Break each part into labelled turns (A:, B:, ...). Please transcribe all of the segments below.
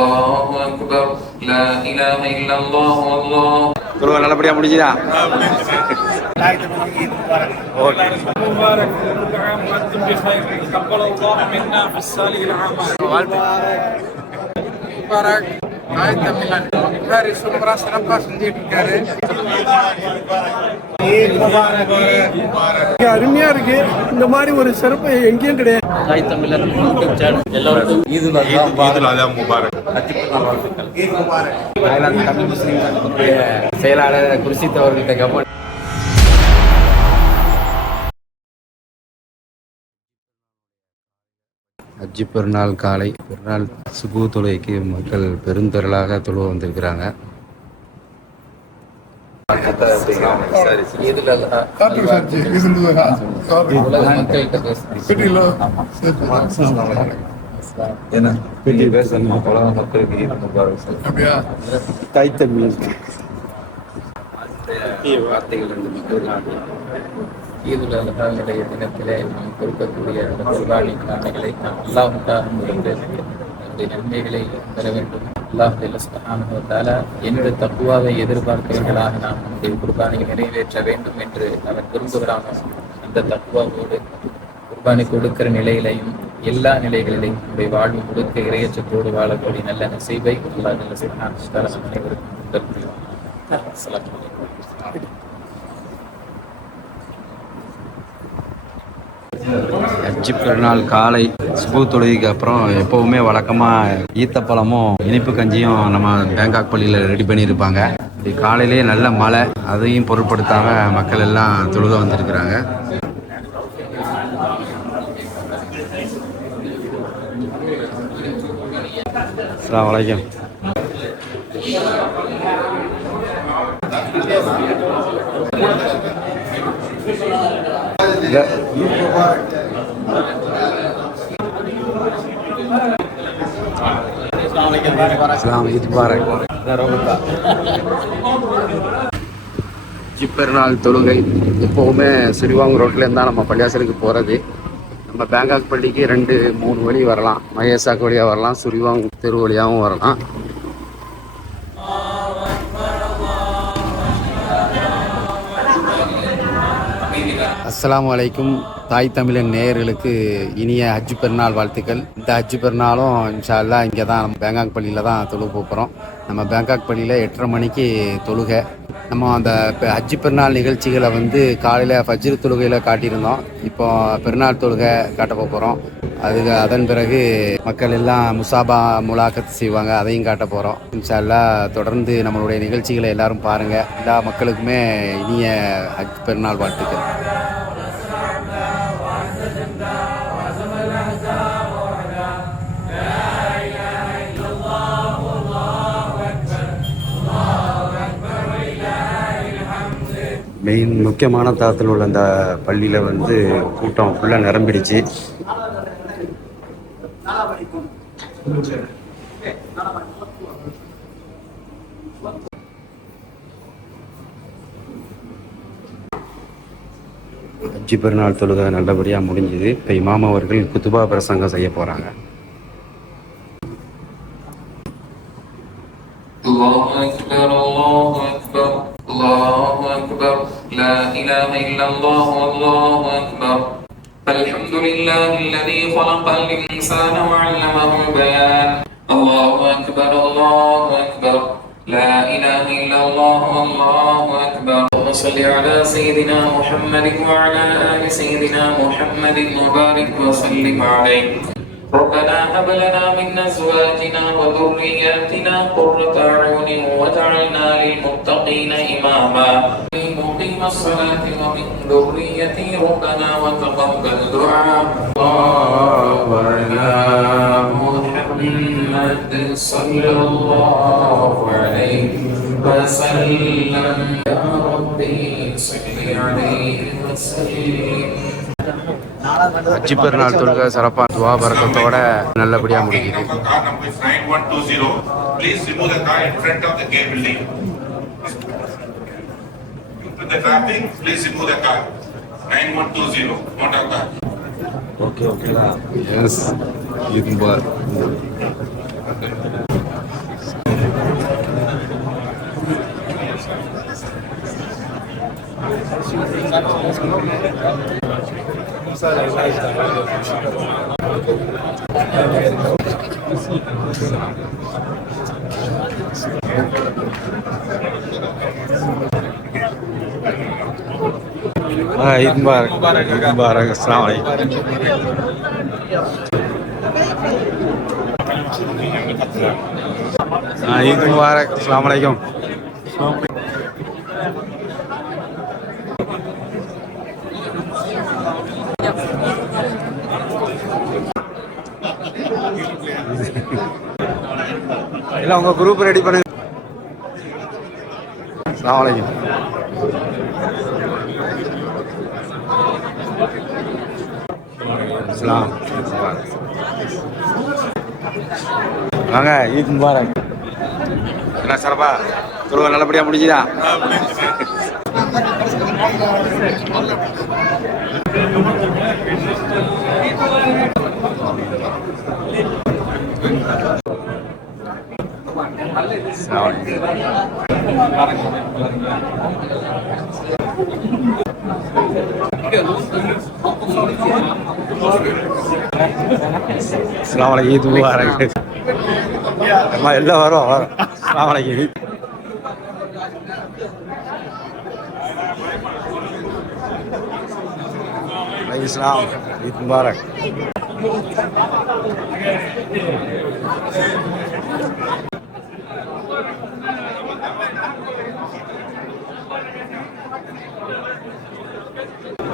A: அல்லாஹ் அக்பர் லா இலாஹ இல்லல்லாஹ் அல்லாஹ்
B: குருவா நல்லபடியா முடிஞ்சதா?
C: ஓகே வாழ்த்து தமிழ்நாடு சிறப்பா இருக்காரு
D: அருமையா இருக்கு இந்த மாதிரி ஒரு சிறப்பு எங்கேயும் கிடையாது.
B: தாய் தமிழர் முஸ்லீம் செயலாளர் குர்ஷித் அவர்கள்ட்ட கவர்மெண்ட் ஹஜ்ஜி பெருநாள் காலை பெருநாள் சுபு தொழுகைக்கு மக்கள் பெருந்திரளாக தொழுவ வந்திருக்கிறாங்க. பேசுறேன். வார்த்தைகள் ரெண்டு மக்கள் ஈதுல் அல்ஹாவுடைய தினத்திலே நாம் கொடுக்கக்கூடிய அந்த குர்பானி காணிகளை நாம் அல்லாஹுக்காக முடிந்து நம்முடைய நன்மைகளை பெற வேண்டும். அல்லாஹ் சுபஹானஹு என்னுடைய தப்புவாவை எதிர்பார்க்கிறவர்களாக நாம் நம்முடைய குர்பானியை நிறைவேற்ற வேண்டும் என்று அவர் விரும்புகிறானோ அந்த தப்புவாவோடு குர்பானி கொடுக்கிற நிலையிலையும் எல்லா நிலைகளிலையும் நம்முடைய வாழ்வு கொடுக்க இறையச்சத்தோடு வாழக்கூடிய நல்ல நசைவை அல்லாஹ் நல்ல அனைவருக்கும் ஹஜ்ஜி பெருநாள் காலை சுபு தொழுகைக்கு அப்புறம் எப்போவுமே வழக்கமாக ஈத்தப்பழமும் இனிப்பு கஞ்சியும் நம்ம பேங்காக் பள்ளியில் ரெடி பண்ணியிருப்பாங்க. காலையிலேயே நல்ல மழை அதையும் பொருட்படுத்தாமல் மக்கள் எல்லாம் தொழுக வந்திருக்கிறாங்க. அஸ்ஸலாமு அஸ்லாம் ஜிப்பெருநாள் தொழுகை எப்போவுமே சிறுவாங்க ரோட்லேருந்து தான் நம்ம பள்ளியாசலுக்கு போகிறது நம்ம பேங்காக் பள்ளிக்கு ரெண்டு மூணு வழி வரலாம். மகேசாக்கு வழியாக வரலாம். சுரிவாங் தெரு வழியாகவும் வரலாம். அஸ்லாம் வலைக்கும் தாய் தமிழன் நேயர்களுக்கு இனிய ஹஜ் பெருநாள் வாழ்த்துக்கள். இந்த ஹஜ் பெருநாளும் இன்ஷா இங்கே தான் நம்ம பேங்காக் பள்ளியில் தான் தொழுக போகிறோம் நம்ம பேங்காக் பள்ளியில் எட்டரை மணிக்கு தொழுகை. நம்ம அந்த ஹஜ்ஜு ஹஜ் பெருநாள் நிகழ்ச்சிகளை வந்து காலையில் ஃபஜ்ரு தொழுகையில் காட்டியிருந்தோம். இப்போ பெருநாள் தொழுகை காட்ட போகிறோம் அதுக்கு அதன் பிறகு மக்கள் எல்லாம் முசாபா முலாக்கத்து செய்வாங்க. அதையும் காட்ட போகிறோம் இன்ஷா அல்லாஹ் தொடர்ந்து நம்மளுடைய நிகழ்ச்சிகளை எல்லாரும் பாருங்கள் எல்லா மக்களுக்குமே இனிய ஹஜ் பெருநாள் வாழ்த்துக்கள். மெயின் முக்கியமான தாத்தில் உள்ள அந்த பள்ளியில் வந்து கூட்டம் ஃபுல்லாக நிரம்பிடுச்சு. அஜி பெருநாள் தொழுகை நல்லபடியாக முடிஞ்சுது. இப்போ இமாம் அவர்கள் குத்துபா பிரசங்கம் செய்ய போகிறாங்க
A: لا إله إلا الله والله أكبر. الحمد لله الذي خلق الإنسان وعلمه البيان. الله أكبر الله أكبر. لا إله إلا الله والله أكبر. وصل على سيدنا محمد وعلى آل سيدنا محمد وبارك وسلم عليه. ربنا هب لنا من أزواجنا وذرياتنا قرة أعين واجعلنا للمتقين إماما. مقيم الصلاة ومن ذريتي ربنا وتقبل دعاء الله على محمد صلى الله عليه وسلم يا ربي صل عليه وسلم
B: அஜி பெருநாள் தொழுகை சிறப்பாக துவா பறக்கத்தோட நல்லபடியாக முடிஞ்சுது
E: the traffic, please remove the car. 9120, not our car.
B: Okay, okay. Yes, you can buy. হ্যাঁ ঈদ মুবারক। ঈদ মুবারক, আসসালামু আলাইকুম। হ্যাঁ ঈদ মুবারক, আসসালামু আলাইকুম। இல்லை உங்க குரூப் ரெடி பண்ணுங்க அலாம் வலைக்கம் அஸ்லாம் வாங்க ஈத் முபாரக். என்ன சிறப்பா தொழுவ நல்லபடியா முடிஞ்சுதா? அஸ்ஸலாமு அஸ்லாம் அஸ்ஸலாமு அலைக்கும் ஈத் அம்மா எல்லாம் வரும் வரும். அஸ்லாம் வலைக்கு இஸ்லாம் ஈத் முபாரக்.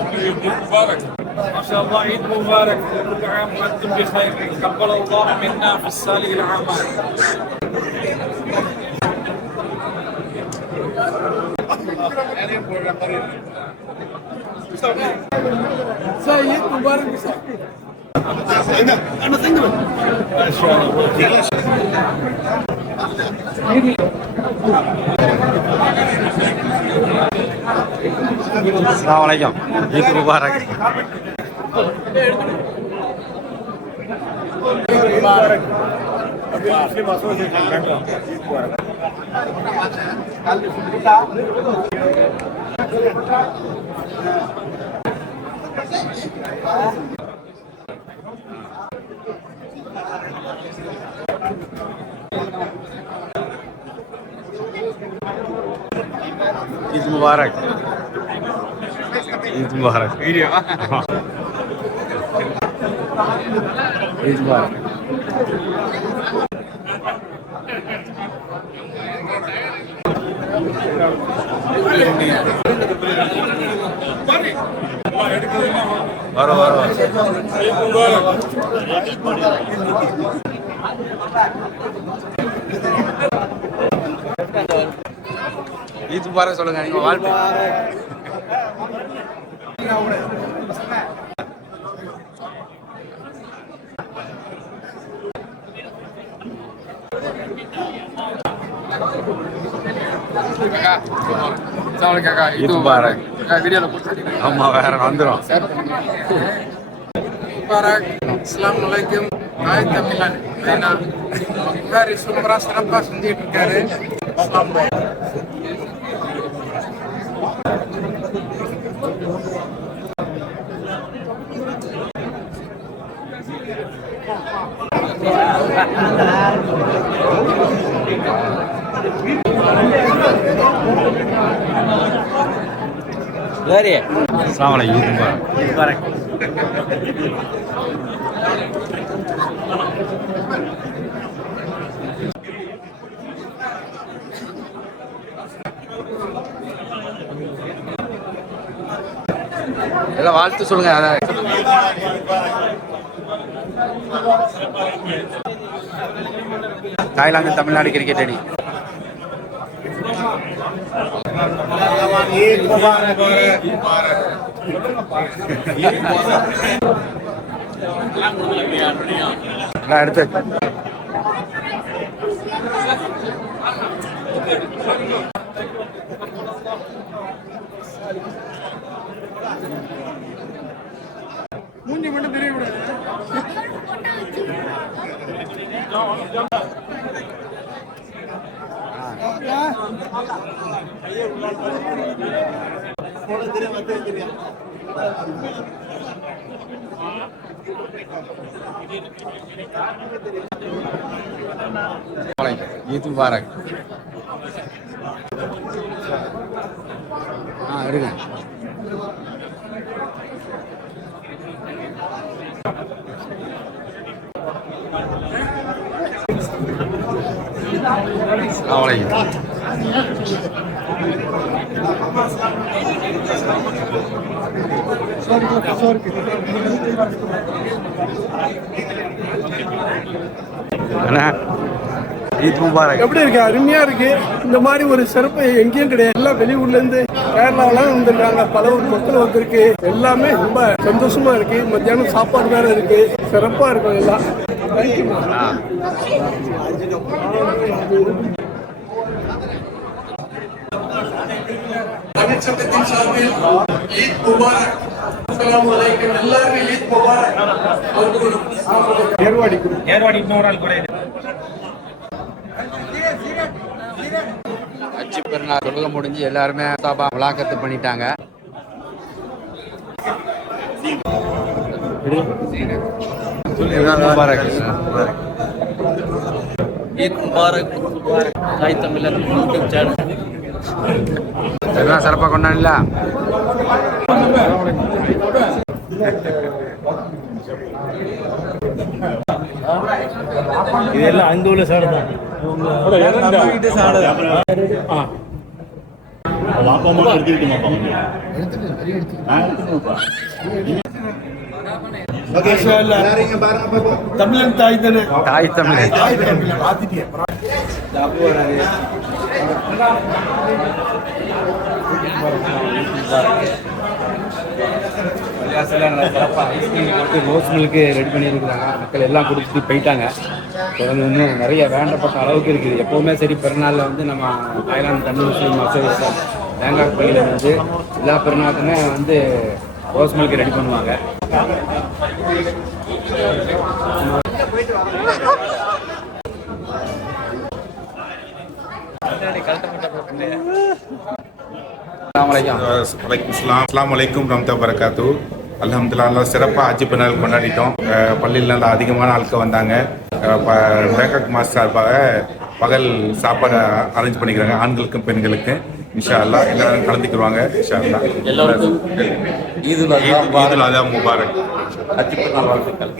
B: ஓகே
C: مبارك ما شاء الله عيد مبارك. كل عام وأنتم بخير. تقبل الله منا في الصالح الاعمال
D: سيد مبارك.
B: அஸ்ஸலாமு அலைக்கும் ஈத் முபாரக் ईद मुबारक ईद मुबारक वीडियो ईद मुबारक வரும் வரும் ஈத் முபாரக் சொல்லுங்க நீங்க வாழ்த்து ஈத் முபாரக் ஆமா வேற வந்துடும்
C: Mubarak, Assalamualaikum, Hai Tamilan, Aina, Hari Sumra Sarapa Sendiri
B: அலைக்கும் ஈத் முபாரக் எல்லாம் வாழ்த்து சொல்லுங்க அதான். தாய்லாந்து தமிழ்நாடு கிரிக்கெட் அணி. நான் ஈத் முபாரக் ஆ எடுங்க. அவ்வளோ அண்ணா ஈத் முபாரக்.
D: எப்படி இருக்கு? அருமையா இருக்கு. இந்த மாதிரி ஒரு சிறப்பு எங்கேயும் கிடையாது. எல்லாம் வெளியூர்ல இருந்து கேரளாவெல்லாம் வந்திருக்காங்க. பல ஊர் மக்கள் வந்திருக்கு. எல்லாமே ரொம்ப சந்தோஷமா இருக்கு. மத்தியானம் சாப்பாடு வேற இருக்கு. சிறப்பா இருக்கும் எல்லாம். தமிழ்ச்சங்கத்தின் சார்பில் ஈத் முபாரக் அஸ்ஸலாமு அலைக்கும் எல்லாருமே ஈத் முபாரக் ஏர்வாடி
C: ஏர்வாடி இன்னொரு ஆள் கூட
B: அச்சு பெருநாள் தொழுகை முடிஞ்சு எல்லாருமே சாபா விளாக்கத்து பண்ணிட்டாங்க முபாரக்.
F: ஈத் முபாரக் தாய் தமிழர் யூடியூப் சேனல்
B: எல்லாம் சிறப்பாக கொண்டாடல
F: இதெல்லாம் அங்க உள்ள சாடு தான்.
D: தமிழன் தாய் தானே?
B: தாய் தமிழ் ரோஸ் மில்க்கு ரெடி பண்ணியிருக்கிறாங்க மக்கள் எல்லாம் குடிச்சிட்டு போயிட்டாங்க தொடர்ந்து இன்னும் நிறைய வேண்டப்பட்ட அளவுக்கு இருக்குது எப்போவுமே சரி பிறநாளில் வந்து நம்ம Thailand Tamil Muslim association Bangkok பள்ளியில் வந்து எல்லா பிறநாளுக்குமே வந்து ரோஸ் மில்க் ரெடி பண்ணுவாங்க அஸ்ஸலாமு
E: இஸ்லாம் ரம்தா பரகாத்து அலமதுல்லா நல்லா சிறப்பாக ஆட்சி பெருநாள் கொண்டாடிட்டோம். பள்ளியில் நல்லா அதிகமான ஆட்கள் வந்தாங்க. அஹ் மாஸ்டர் சார்பாக பகல் சாப்பாடு அரேஞ்ச் பண்ணிக்கிறாங்க ஆண்களுக்கும் பெண்களுக்கும். இன்ஷா அல்லாஹ் எல்லாரும் கலந்துக்குவாங்க இன்ஷா அல்லாஹ்
F: எல்லாருக்கும் ஈதுல்
E: ஈத் ஈதுல் அதா முபாரக்.
F: பெருநாள் வாழ்த்துக்கள்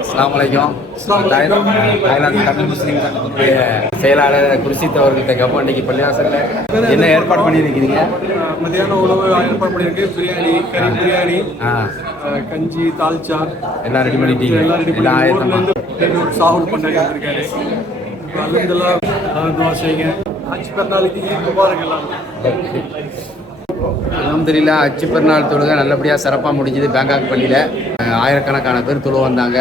B: அஸ்ஸலாமு அலைக்கும். தாய்- தாய்லாந்து தமிழ் முஸ்லீம் சங்கத்துடைய செயலாளர் குர்சித் அவர்கள்ட்ட கவர்மெண்ட்டுக்கு பள்ளிவாசல்ல என்ன ஏற்பாடு பண்ணியிருக்கிறீங்க
D: மத்தியான உணவு ஏற்பாடு பண்ணியிருக்கு. பிரியாணி கறி பிரியாணி கஞ்சி தால்ச்சா
B: எல்லாம் ரெடி பண்ணிட்டீங்க.
D: எல்லாம் ரெடி பண்ணி ஒரு சாகுல் பண்ணாங்க இருக்காரு அலமதுல்லா துவா செய்யுங்க. ஹஜ் பிறநாளைக்கு ஈத் முபாரக்
B: அலமதுல்லா அச்சு பெருநாள் தொழுகை நல்லபடியாக சிறப்பாக முடிஞ்சது பேங்காக் பள்ளியில். ஆயிரக்கணக்கான பேர் தொழு வந்தாங்க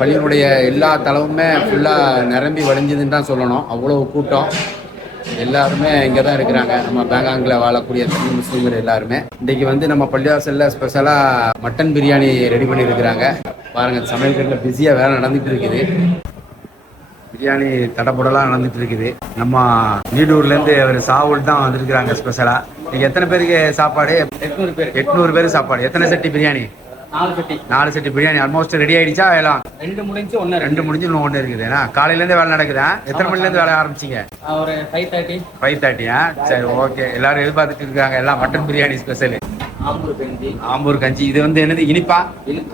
B: பள்ளியினுடைய எல்லா தளவுமே ஃபுல்லாக நிரம்பி வழிஞ்சதுன்னு தான் சொல்லணும். அவ்வளோ கூட்டம். எல்லாருமே இங்கே தான் இருக்கிறாங்க. நம்ம பேங்காங்கில் வாழக்கூடிய தமிழ் முஸ்லீம்கள் எல்லாருமே. இன்றைக்கி வந்து நம்ம பள்ளிவாசலில் ஸ்பெஷலாக மட்டன் பிரியாணி ரெடி பண்ணியிருக்கிறாங்க. பாருங்கள் சமையல்களில் பிஸியாக வேலை நடந்துகிட்டு இருக்குது. பிரியாணி தடபுடலாம் நடந்துட்டு இருக்குது நம்ம நீடூர்லேருந்து ஒரு சாவுல் தான் வந்திருக்கிறாங்க ஸ்பெஷலாக இன்னைக்கு எத்தனை பேருக்கு சாப்பாடு?
F: எட்நூறு பேர்.
B: எட்நூறு பேர் சாப்பாடு. எத்தனை செட்டி பிரியாணி?
F: நாலு
B: செட்டி. பிரியாணி. ஆல்மோஸ்ட் ரெடி ஆயிடுச்சா எல்லாம்
F: ரெண்டு முடிஞ்சு ஒன்று ரெண்டு
B: ரெண்டு முடிஞ்சு இன்னும் ஒன்று இருக்குது. ஏன்னா காலையிலேருந்து வேலை நடக்குதா? எத்தனை மணிலேருந்து வேலை ஆரம்பிச்சிங்க?
F: ஒரு ஃபைவ் தேர்ட்டி
B: ஃபைவ் தேர்ட்டியா சரி ஓகே எல்லாரும் எதிர்பார்த்துட்டு இருக்காங்க. எல்லாம் மட்டன் பிரியாணி ஸ்பெஷல்
F: ஆம்பூர் பெஞ்சி
B: ஆம்பூர் கஞ்சி. இது வந்து என்னது? இனிப்பா?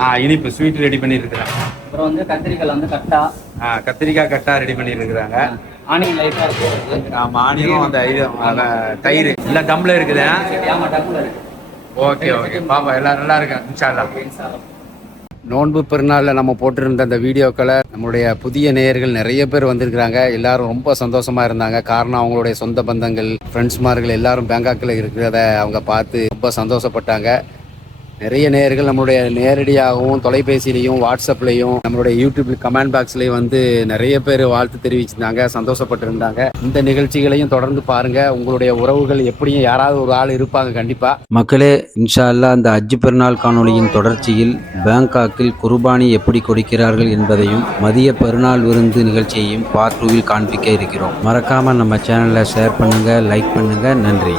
B: ஆ இனிப்பு. ஸ்வீட் ரெடி பண்ணியிருக்கிறாங்க
F: அப்புறம் வந்து கத்திரிக்காய் வந்து கட்டா.
B: ஆ கத்திரிக்காய் கட்டா ரெடி பண்ணியிருக்கிறாங்க
F: ஆனியன் லைட்டாக இருக்கு.
B: ஆமா ஆனியனும் அந்த இது தயிர். எல்லாம் டம்ல இருக்குதா? Okay okay. பாப்பா எல்லாம் நல்லா இருக்கேன் இன்ஷா அல்லாஹ் நோன்பு பெருநாளில் நம்ம போட்டிருந்த அந்த வீடியோக்களை நம்மளுடைய புதிய நேயர்கள் நிறைய பேர் வந்திருக்கிறாங்க. எல்லாரும் ரொம்ப சந்தோஷமா இருந்தாங்க. காரணம் அவங்களுடைய சொந்த பந்தங்கள் ஃப்ரெண்ட்ஸ்மார்கள் எல்லாரும் பேங்காக்கில் இருக்கிறத அவங்க பார்த்து ரொம்ப சந்தோஷப்பட்டாங்க. நிறைய நேயர்கள் நம்மளுடைய நேரடியாகவும் தொலைபேசியிலையும் வாட்ஸ்அப்லையும் நம்மளுடைய யூடியூப் கமெண்ட் பாக்ஸ்லையும் வந்து நிறைய பேர் வாழ்த்து தெரிவிச்சிருந்தாங்க சந்தோஷப்பட்டிருந்தாங்க. இந்த நிகழ்ச்சிகளையும் தொடர்ந்து பாருங்க. உங்களுடைய உறவுகள் எப்படியும் யாராவது ஒரு ஆள் இருப்பாங்க கண்டிப்பா.
G: மக்களே இன்ஷா அல்லாஹ் அந்த அஜி பெருநாள் காணொலியின் தொடர்ச்சியில் பேங்காக்கில் குர்பானி எப்படி கொடுக்கிறார்கள் என்பதையும் மதிய பெருநாள் விருந்து நிகழ்ச்சியையும் பார்ட் டூவில் காண்பிக்க இருக்கிறோம். மறக்காம நம்ம சேனலை ஷேர் பண்ணுங்க லைக் பண்ணுங்க. நன்றி.